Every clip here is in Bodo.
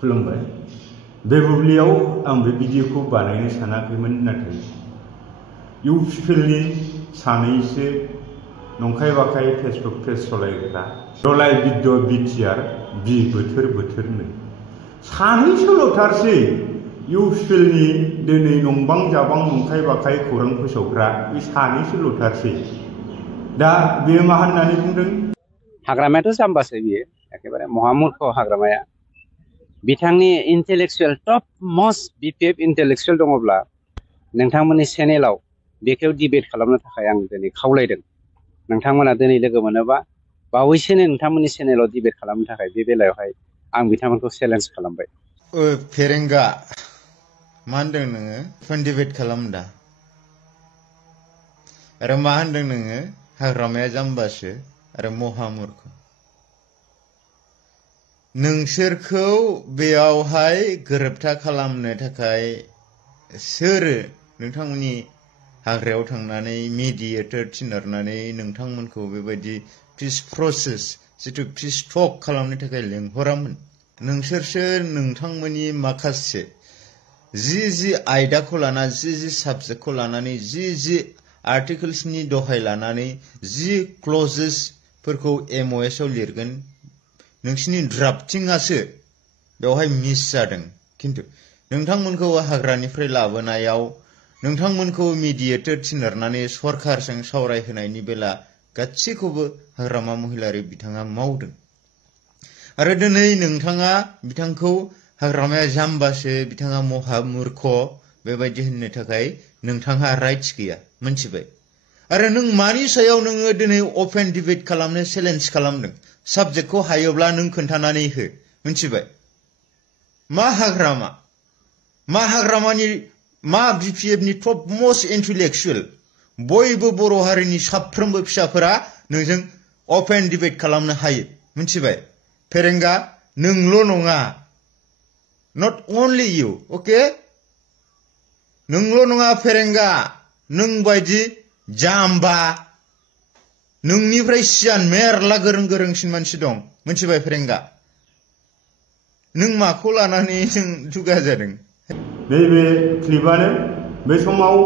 खुलुमबाय बे बुब्लियाव आं बे भिडिअखौ बानायनो सानाखैमोन नाथाय इउपिपिएलनि सानैसो नंखाय बाखाय फेसबुक पेज सलायग्रा दलाय बिद्द बिटिआर बि बोथोरनो सानैसोल'थारसै इउपिपिएलनि दिनै नंबां जाबां नंखाय बाखाय खौरां फोसावग्रा बे सानैसोल'थारसै दा बेयो मा होननानै बुंदों हाग्रामायाथ' जाम्बासो बियो एखेबारे महामुर्ख हाग्रामाया बिथांनि इन्टेलेक्चुएल टप मस्ट बिपिएफ इन्टेलेक्चुएल दङब्ला नोंथांमोननि चेनेलाव बेखौ डिबेट खालामनो थाखाय आं दिनै खावलायदों नोंथांमोना दिनै लोगो मोनोबा बावैसोनो नोंथांमोननि चेनेलाव डिबेट खालामनो थाखाय बे बेलायावहाय आं बिथांमोनखौ चेलेन्ज खालामबाय फेरेंगा मा होनदों नोङो फन डिबेट खालामदा आरो मा होनदों नोङो हाग्रामाया जाम्बासो आरो महामुर्ख नोंसोरखौ बेयावहाय गोरोबथा खालामनो थाखाय सोर नोंथांमोननि हाग्रायाव थांनानै मेडिएटर थिनहरनानै नोंथांमोनखौ बेबायदि पिस प्रसेस जिथु पिस टक खालामनो थाखाय लेंहरामोन नोंसोरसो नोंथांमोननि माखासे जि आयदाखौ लाना जि साबजेक्टखौ लानानै जि आर्टिकल्सनि दहाय लानानै जि क्लजेसफोरखौ एमअएस आव लिरगोन नोंसिनि ड्राफ्टिंआसो बेवहाय मिस जादों किन्तु नोंथांमोनखौ हाग्रानिफ्राय लाबोनायाव नोंथांमोनखौ मिडिएटर थिनहरनानै सरकारजों सावरायहोनायनि बेला गासैखौबो हाग्रामा महिलारि बिथाङा मावदों आरो दिनै नोंथाङा बिथांखौ हाग्रामाया जाम्बासो बिथाङा महामुर्ख बेबायदि होननो थाखाय नोंथाङा राइट्स गैया मोनथिबाय आरो नों मानि सायाव नोङो दिनै अपेन डिबेट खालामनो चेलेन्ज खालामदों साबजेक्टखौ हायोब्ला नों खोन्थानानै हो मोनथिबाय मा हाग्रामानि मा बिपिएफनि टप मोस्ट इन्टेलेक्चुएल बयबो बर' हारिनि साफ्रोमबो फिसाफोरा नोंजों अपेन डिबेट खालामनो हायो मोनथिबाय फेरेंगा नोंल' नङा नट अनलि इउ ओके नोंल' नङा फेरेंगा नों बायदि जाम्बा नोंनिफ्राय सियान मेरला गोरोंसिन मानसि दं मोनथिबाय फेरेंगा नों माखौ लानानै जों दुगा जादों नैबे क्लिपआनो बे समाव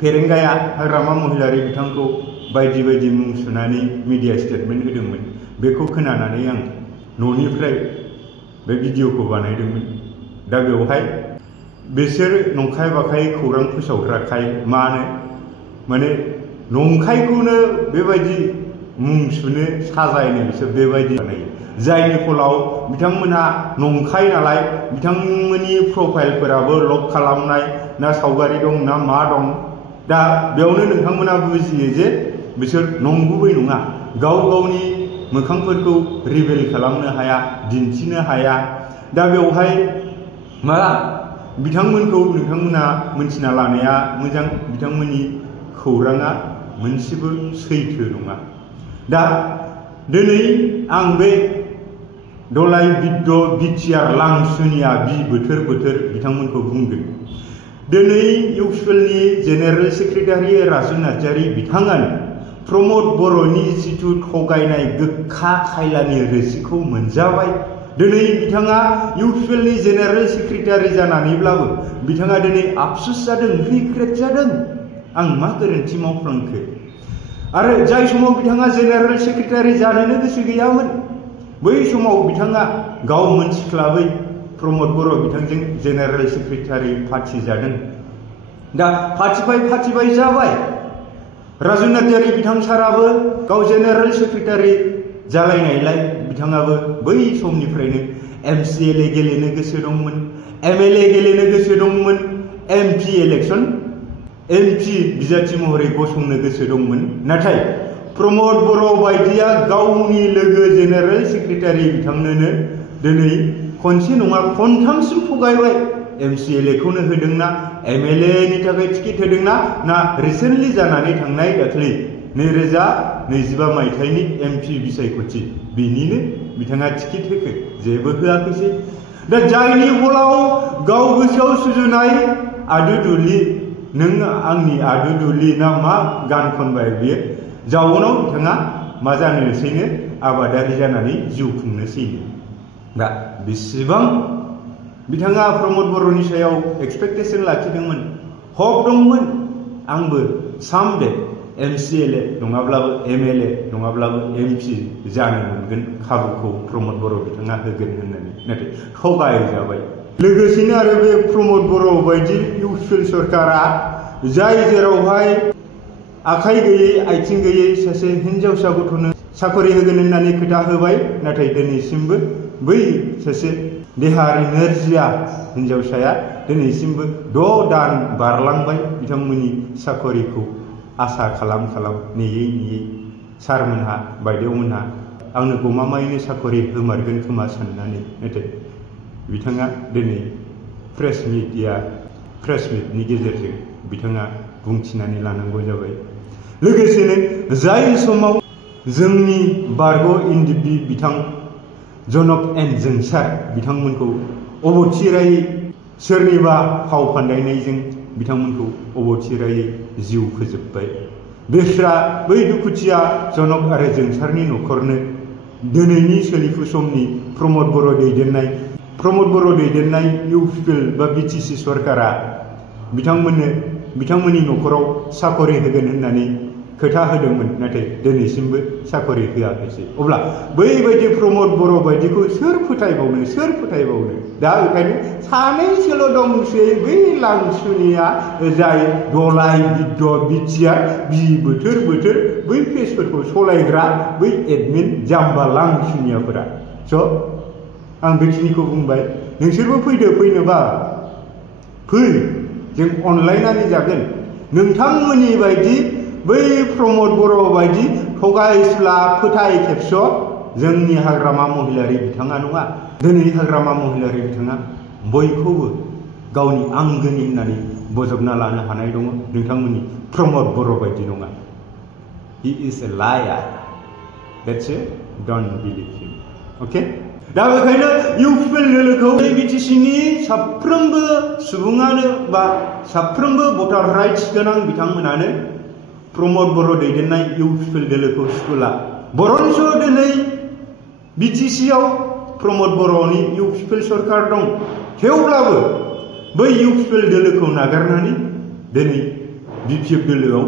फेरेंगाया हाग्रामा महिलारि बिथांखौ बायदि मुं सुनानै मिडिया स्टेटमेन्ट होदोंमोन बेखौ खोनानानै आं न'निफ्राय बे भिडिअखौ बानायदोंमोन दा बेवहाय बिसोर नंखाय बाखाय खौरां फोसावग्राखाय माने नंखायखौनो बेबायदि मुं सुनो साजायनो बिसोर बेबायदि बानायो जायनि फलाव बिथांमोनहा नंखाय नालाय बिथांमोननि प्रफाइलफोराबो लक खालामनाय ना सावगारि दं ना मा दं दा बेयावनो नोंथांमोना बुजियो जे बिसोर नंगुबै नङा गावनि मोखांफोरखौ रिभिल खालामनो हाया दिन्थिनो हाया दा बेवहाय मा बिथांमोनखौ नोंथांमोना मोनथिना लानाया मोजां बिथांमोननि खौराङा मोनसेबो सैथो नङा दा दिनै आं बे दलाय बिद्द बिटिआर लांसुनिया बि बोथोर बिथांमोनखौ बुंदों दिनै इउपिपिएलनि जेनेरेल सेक्रेटारि राजु नार्जारि बिथाङानो प्रमद बर'नि जिथु थगायनाय गोखा खायलानि रोसिखौ मोनजाबाय दिनै बिथाङा इउपिपिएलनि जेनेरेल सेक्रेटारि जानानैब्लाबो बिथाङा दिनै आफसुस जादों रिग्रेट जादों आं मा गोरोन्थि मावफ्लांखो आरो जाय समाव बिथाङा जेनेरेल सेक्रेटारि जानोनो गोसो गैयामोन बै समाव बिथाङा गाव मोनथिख्लाबै प्रमद बर' बिथांजों जेनेरेल सेक्रेटारि पार्टी जादों दा पार्टिबाय जाबाय राजु नार्जारि बिथां साराबो गाव जेनेरेल सेक्रेटारि जालायनायलाय बिथाङाबो बै समनिफ्रायनो एमसिएलए गेलेनो गोसो दंमोन एमएलए गेलेनो गोसो दंमोन एमपि इलेक्सन एमपि बिजाथि महरै गसंनो गोसो दंमोन नाथाय प्रमद बर' बायदिया गावनि लोगो जेनेरेल सेक्रेटारि बिथांनोनो दिनै खनसे नङा खनथामसिम थगायबाय एमसिएलएखौनो होदोंना एमएलएनि थाखाय टिकेट होदोंना ना रिसेन्टलि जानानै थांनाय दाख्लै 2025 मायथाइनि एमपि बिसायख'थि बेनिनो बिथाङा टिकेट होखो जेबो होआखैसै दा जायनि फलाव गाव गोसोआव सुजुनाय आदुदुलि नों आंनि आदुदुलि ना मा गान खनबाय बियो जाउनाव बिथाङा मा जानोसैनो आबादारि जानानै जिउ खुंनोसैनो दा बेसेबां बिथाङा प्रमद बर'नि सायाव एक्सपेक्टेशन लाखिदोंमोन, हक दंमोन आंबो सामडे MCLA नङाब्लाबो MLA नङाब्लाबो MP जानो मोनगोन खाबुखौ प्रमद बर' बिथाङा होगोन होननानै, नाथाय थगायजाबाय। लोगोसेनो आरो बे प्रमद बर' बायदि इउपिएल सरकारा जाय जेरावहाय आखाइ गैयै आथिं गैयै सासे हिनजावसा गथ'नो साकरि होगोन होननानै खोथा होबाय, नाथाय दिनैसिमबो बै सासे देहायारि नोरजिया हिनजावसाया दिनैसिमबो 6 दान बारलांबाय बिथांमोननि साकरिखौ आसा खालाम नेयै सारमोनहा बायदेवमोनहा आंनो गमामायैनो साकरि होमारगोन खोमा साननानै, नाथाय बिथाङा दिनै प्रेस मिटनि गेजेरजों बिथाङा बुंथिनानै लानांगौ जाबाय। लोगोसेनो जाय समाव जोंनि बारग' NDP बिथां जनक एन जोंसार बिथांमोनखौ अबथिरायै सोरनिबा फाव फान्दायनायजों बिथांमोनखौ अबथिरायै जिउ फोजोबबाय। बेस्रा बै दुखुथिया जनक आरो जोंसारनि न'खरनो दिनैनि सोलिफु समनि प्रमद बर' दैदेननाय इउपिएल बा BTC सरकारा बिथांमोननि न'खराव साकरि होगोन होननानै खोथा होदोंमोन, नाथाय दिनैसिमबो साकरि होआखैसै। अब्ला बैबायदि प्रमद बर' बायदिखौ सोर फोथायबावनो? दा बेखायनो सानैसोल' दंसै, बै लांसुनिया जाय दलाय बिटिआर बोथोर बै पेजफोरखौ सलायग्रा बै एडमिन जाम्बा लांसुनियाफोरा। स' आं बेखिनिखौ बुंबाय। नोंसोरबो फैनोबा फै, जों अनलायनानै जागोन। नोंथांमोननि बायदि बै प्रमद बर' बायदि थगायसुला फोथाय खेबस' जोंनि हाग्रामा महिलारि बिथाङा नङा। दिनै हाग्रामा महिलारि बिथाङा बयखौबो गावनि आंगोनि होननानै बजबना लानो हानाय दङ, नोंथांमोननि प्रमद बर' बायदि नङा। He is a liar. That's it. Don't believe him. Okay? दा बेखायनो इउपिएल दोलोखौ BTCनि साफ्रोमबो सुबुङानो बा साफ्रोमबो भटार राइट्स गोनां बिथांमोनानो प्रमद बर' दैदेननाय इउपिएल दोलोखौ सुखुला। बरन्स दिनै BTCआव प्रमद बर'नि इउपिएल सरकार दं, थेवब्लाबो बै इउपिएल दोलोखौ नागारनानै दिनै BPF दोलोआव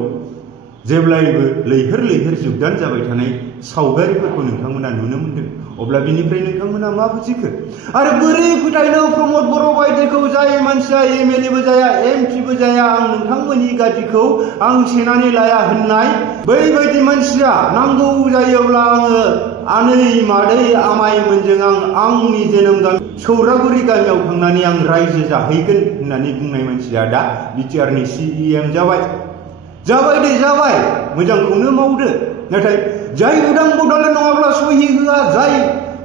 जेब्लायबो लैहोर जुगदान जाबाय थानाय सावगारिफोरखौ नोंथांमोना नुनो मोनदों। अब्ला बिनिफ्राय नोंथांमोना मा बुजिखो? आरो बोरै फोथायनो प्रमद बर' बायदिखौ जाय मानसिया MLAबो जाया MPबो जाया, आं नोंथांमोननि गादिखौ आं सेनानै लाया होननाय बैबायदि मानसिया नांगौ जायोब्ला आङो आनै मादै आमाइमोनजों आंनि जोनोम गामि सौरागुरि गामियाव थांनानै आं रायजो जाहैगोन होननानै बुंनाय मानसिया दा बिटिआरनि CEM जाबाय मोजांखौनो मावदो। नाथाय जाय उदां बदले नङाब्ला सहि होआ, जाय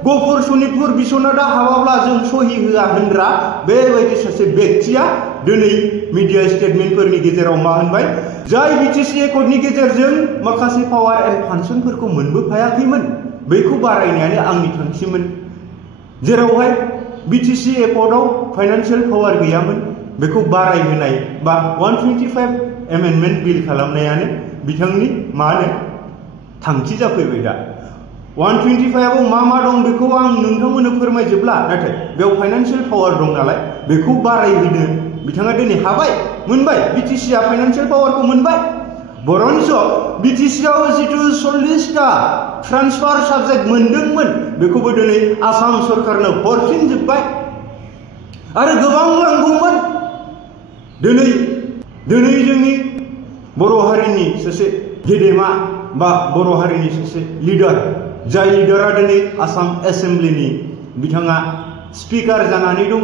गफुर सनितपुर बिस्वनाथआ हाबाब्ला जों सहि होआ होनग्रा बेबायदि सासे व्यक्तिया दिनै मिडिया स्टेटमेन्टफोरनि गेजेराव मा होनबाय? जाय BTC एकर्डनि गेजेरजों माखासे पावार एन्ड फांसनफोरखौ मोनबोफायाखैमोन, बैखौ बारायनायानो आंनि थांखिमोन। जेरावहाय BTC एकर्डआव फाइनान्सियेल पावार गैयामोन, बेखौ बारायहोनाय बा 125 एमेन्डमेन्ट बिल खालामनायानो बिथांनि थांखि जाफैबाय। दा 125आव मा दं बेखौ आं नोंथांमोननो फोरमायजोबला, नाथाय बेयाव फाइनान्सियेल पावार दं नालाय बेखौ बारायहोनो बिथाङा दिनै मोनबाय। BTCआ फाइनान्सियेल पावारखौ मोनबाय। बरन्स BTCआव जिथु 40टा ट्रान्सफार साबजेक्ट मोनदोंमोन, बेखौबो दिनै आसाम सरकारनो हरफिनजोब्बाय। आरो गोबां नांगौमोन। दिनै जोंनि बर' हारिनि सासे गेदेमा बा बर' हारिनि सासे लिडार, जाय लिडारा दिनै आसाम एसेम्ब्लिनि बिथाङा स्पिकार जानानै दङ,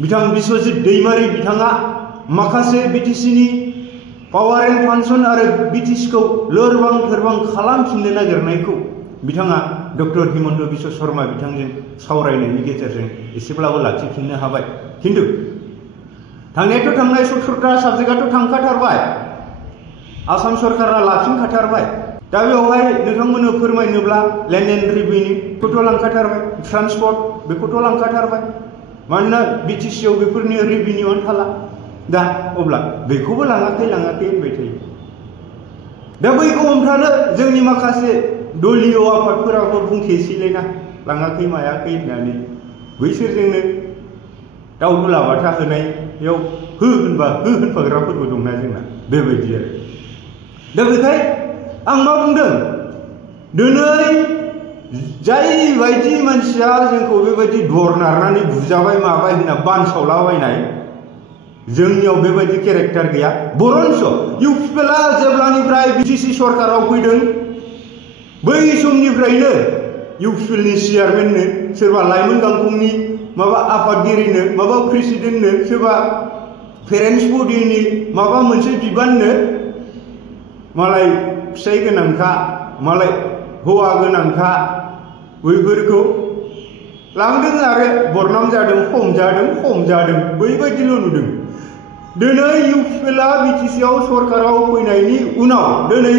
बिथां बिश्वजित दैमारी बिथाङा माखासे BTCनि पावार एन्ड फांसन आरो BTCखौ लोरबां थोरबां खालामफिननो नागिरनायखौ बिथाङा डक्टर हिमन्त बिश्व शर्मा बिथांजों सावरायनायनि गेजेरजों एसेब्लाबो लाखिफिननो हाबाय। खिन्थु थांनायाथ' थांनाय 17टा साबजेक्टआथ' थांखाथारबाय, आसाम सरकारा लाफिनखाथारबाय। दा बेवहाय नोंथांमोननो फोरमायनोब्ला लेन्ड एन्ड रेभिनिउखौथ' लांखाथारबाय, ट्रान्सपर्ट बेखौथ' लांखाथारबाय, मानोना BTCआव बेफोरनि रेभिनिउआनो थाला। दा अब्ला बेखौबो लाङाखै होनबाय थायो। दा बैखौ हमथानो जोंनि माखासे दलीय आफादफोराबो बुंथेसैलायना लाङाखै मायाखै होननानै बैसोरजोंनो दाउ दुलाबाथा होनायाव हो होनबा हो होनफाग्राफोरबो दंना जोंना बेबायदि आरो दा बेखाय आं मा बुंदों दिनै जाय बायदि मानसिया जोंखौ बेबायदि दर नारनानै बुजाबाय माबाय होनना बानसावलाबायनाय जोंनियाव बेबायदि केरेक्टार गैया बरन्स इउपिपिएलआ जेब्लानिफ्राय बिटिसि सरकाराव फैदों बै समनिफ्रायनो इउपिपिएलनि चेयारमेननो सोरबा लाइमोन गांखंनि माबा आफादगिरिनो माबा प्रेसिडेन्टनो सोरबा पेरेन्टस बडिनि माबा मोनसे बिबाननो मालाय फिसाइ गोनांखा मालाय हौवा गोनांखा बैफोरखौ लांदों आरो बरनाम जादों खम जादों बैबायदिल' नुदों दिनै इउपिपिएलआ बिटिसिआव सरकाराव फैनायनि उनाव दिनै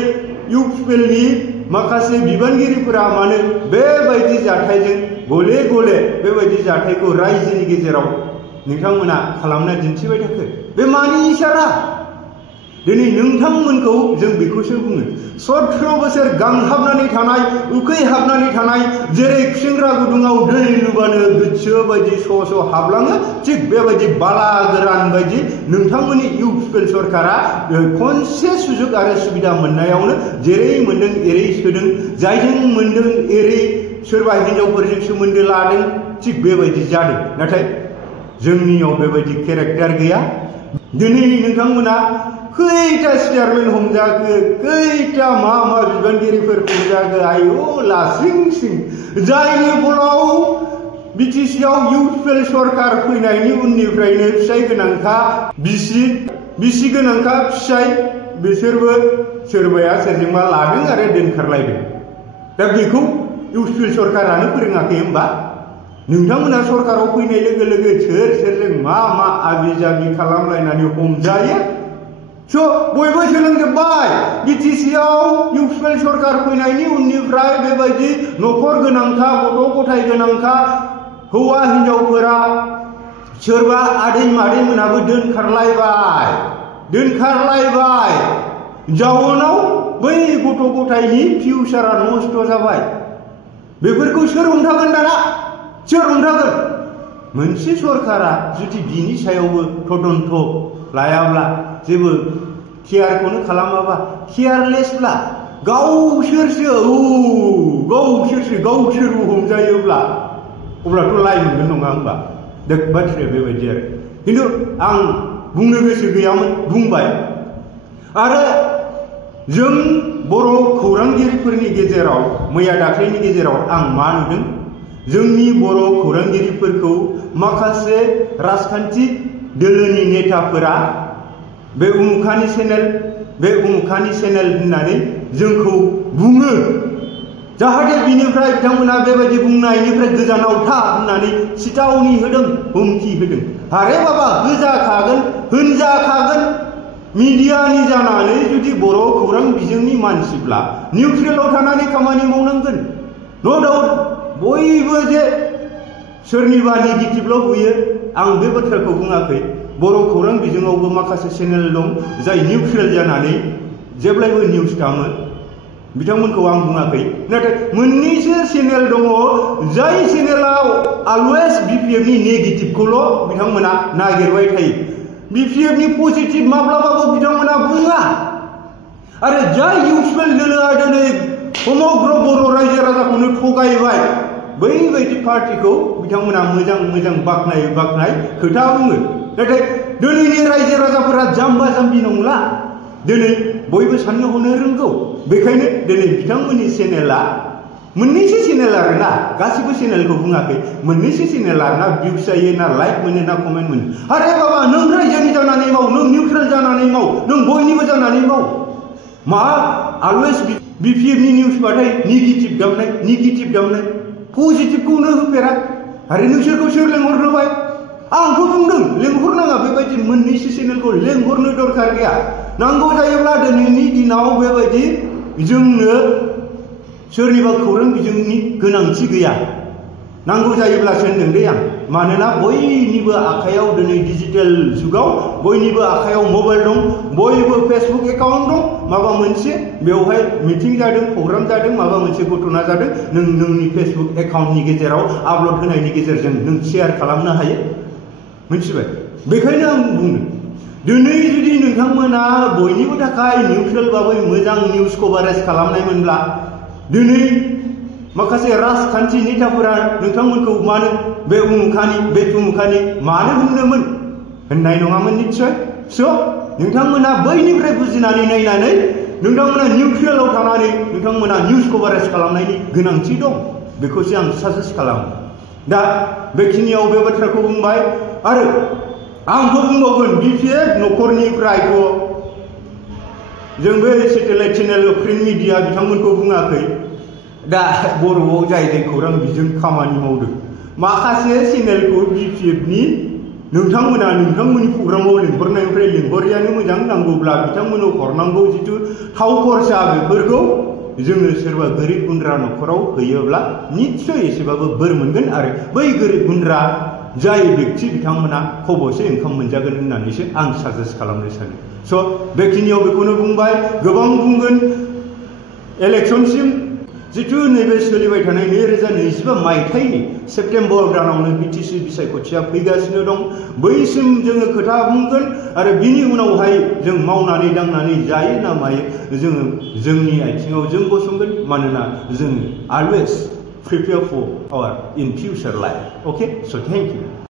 इउपिपिएलनि माखासे बिबानगिरिफोरा मानो बेबायदि जाथायजों गले गले बेबायदि जाथायखौ रायजोनि गेजेराव नोंथांमोना खालामना दिन्थिबाय थाखो बे मानि इसारा दिनै नोंथांमोनखौ जों बेखौसो बुङो 17 बोसोर गांहाबनानै थानाय उखैहाबनानै थानाय जेरै खुसेंग्रा गुदुङाव दै लुबानो गोसो बायदि स' हाबलाङो थिग बेबायदि बाला गोरान बायदि नोंथांमोननि इउपिपिएल सरकारा खनसे सुजुग आरो सुबिदा मोननायावनो जेरै मोन्दों एरै सोदों जायजों मोन्दों एरै सोरबा हिनजावफोरजों सोमोन्दो लादों थिग बेबायदि जादों नाथाय जोंनियाव बेबायदि केरेक्टार गैया दिनै नोंथांमोना खैथा चेयारमेन हमजाखो खैथा मा बिबानगिरिफोर हमजाखो आयौ लासिं सिं जायनि फलाव बिटिसिआव इउपिपिएल सरकार फैनायनि उननिफ्रायनो फिसाइ गोनांखा बिसि गोनांखा फिसाइ बिसोरबो सोरबाया सोरजोंबा लादों आरो दोनखारलायदों दा बेखौ इउपिपिएल सरकारानो फोरोङाखै होमबा नोंथांमोना सरकाराव फैनाय लोगो लोगो सोरजों मा आबि जाबि खालामलायनानै हमजायो स' बयबो सोलोंजोब्बाय बिटिसिआव इउपिपिएल सरकार फैनायनि उननिफ्राय बेबायदि न'खर गोनांखा गथ' गथाय गोनांखा हौवा हिनजावफोरा सोरबा आदै मादै मोनाबो दोनखारलायबाय जाउनाव बै गथ' गथायनि फिउचारा नस्थ' जाबाय बेफोरखौ सोर हमथागोन दाना सोर हमथागोन मोनसे सरकारा जुदि बिनि सायावबो तदन्त लायाब्ला जेबो केयारखौनो खालामाबा केयारलेसब्ला गावसोरबो हमजायोब्ला अब्लाथ' लाइ मोनगोन नङा होमबा दा बाथ्राया बेबायदि आरो खिन्थु आं बुंनो गोसो गैयामोन बुंबाय आरो जों बर' खौरांगिरिफोरनि गेजेराव मैया दाख्लैनि गेजेराव आं मा नुदों जोंनि बर' खौरांगिरिफोरखौ माखासे राजखान्थि दोलोनि नेताफोरा बे उमुखानि चेनेल होननानै जोंखौ बुङो जाहाथे बिनिफ्राय बिथांमोना बेबायदि बुंनायनिफ्राय गोजानाव था होननानै सिटावनि होदों हुमखि होदों आरे बाबा होनजाखागोन मिडियानि जानानै जुदि बर' खौरां बिजोंनि मानसिब्ला निउट्रेलाव थानानै खामानि मावनांगोन न' डाउट बयबो जे सोरनिबा नेगेटिभल' बुयो आं बे बाथ्राखौ बुङाखै बर' खौरां बिजोङावबो माखासे चेनेल दं जाय निउट्रेल जानानै जेब्लायबो निउस खालामो बिथांमोनखौ आं बुङाखै नाथाय मोननैसो चेनेल दङ जाय चेनेलाव अलवेज बिपिएफनि नेगेटिभखौल' बिथांमोना नागिरबाय थायो बिपिएफनि पजिटिभ माब्लाबाबो बिथांमोना बुङा आरो जाय इउपिपिएल दोलोआ दिनै समग्र बर' रायजो राजाखौनो थगायबाय बैबायदि पार्टिखौ बिथांमोना मोजां बाख्नाय खोथा बुङो नाथाय दिनैनि रायजो राजाफोरा जाम्बा जाम्बि नंला दिनै बयबो साननो हनो रोंगौ बेखायनो दिनै बिथांमोननि चेनेला मोननैसो चेनेल आरोना गासिबो चेनेलखौ बुङाखै मोननैसो चेनेल आरोना भिउस जायो ना लाइक मोनो ना कमेन्ट मोनो आरे बाबा नों रायजोनि जानानै माव नों निउट्रेल जानानै माव नों बयनिबो जानानै माव मा अलवेज बिपिएफनि निउसबाथाय नेगेटिभ दामनाय पजिटिभखौनो होफेरा आरो नोंसोरखौ सोर लेंहरनोबाय आंखौ बुंदों लेंहरनाङा बेबायदि मोननैसो चेनेलखौ लेंहरनो दरखार गैया नांगौ जायोब्ला दिनैनि दिनाव बेबायदि जोंनो सोरनिबा खौरां बिजोंनि गोनांथि गैया नांगौ जायोब्लासो होनदों दे आं मानोना बयनिबो आखायाव दिनै डिजिटेल जुगाव बयनिबो आखायाव मबाइल दं, बयबो फेसबुक एकाउन्ट दं, माबा मोनसे बेवहाय मिटिं जादों, प्रग्राम जादों, माबा मोनसे घटना जादों, नोंनि फेसबुक एकाउन्टनि गेजेराव आपल'ड होनायनि गेजेरजों नों शेयार खालामनो हायो, मिथिबाय? बेखायनो आं बुंदों दिनै जुदि नोंथांमोना बयनिबो थाखाय निउट्रेल भाबै मोजां निउज कभारेज खालामनायमोनब्ला दिनै माखासे राजखान्थि नेताफोरा नोंथांमोनखौ मानो बे उमुखानि बे तुमुखानि मानो होनदोंमोन होननाय नङामोन निस्सय। स' नोंथांमोना बैनिफ्राय बुजिनानै नायनानै नोंथांमोना निउट्रेलाव थानानै नोंथांमोना निउज कभारेज खालामनायनि गोनांथि दं, बेखौसो आं साजेस्ट खालामो। दा बेखिनियाव बे बाथ्राखौ बुंबाय आरो आंबो बुंबावगोन BPF न'खरनिफ्रायथ' जों बे सेटेलाइट चेनेल प्रिन्ट मिडिया बिथांमोनखौ बुङाखै, दा बर'आव जाय जाय खौरां बिजों खामानि मावदों माखासे चेनेलखौ BPFनि नोंथांमोना नोंथांमोननि प्रग्रामाव लिंहरनायनिफ्राय लिंहरियानो मोजां, नांगौब्ला बिथांमोननो हरनांगौ जिथु थाव खरसा बेफोरखौ जोङो सोरबा गोरिब गुन्द्रा न'खराव होयोब्ला निस्सय एसेबाबो बोर मोनगोन आरो बै गोरिब गुन्द्रा जाय व्यक्ति बिथांमोना खबसे ओंखाम मोनजागोन होननानैसो आं साजेस्ट खालामनो सानो। स' बेखिनियाव बेखौनो बुंबाय, गोबां बुंगोन। इलेक्शनसिम जिथु नैबे सोलिबाय थानाय 2025 मायथाइनि सेप्तेम्बर दानावनो BTC बिसायख'थिया फैगासिनो दं, बैसिम जोङो खोथा बुंगोन आरो बिनि उनावहाय जों मावनानै दांनानै जायो ना मायो जोङो जोंनि आथिङाव जों गसंगोन, मानोना जों always prepare for our in future life. Okay, so thank you.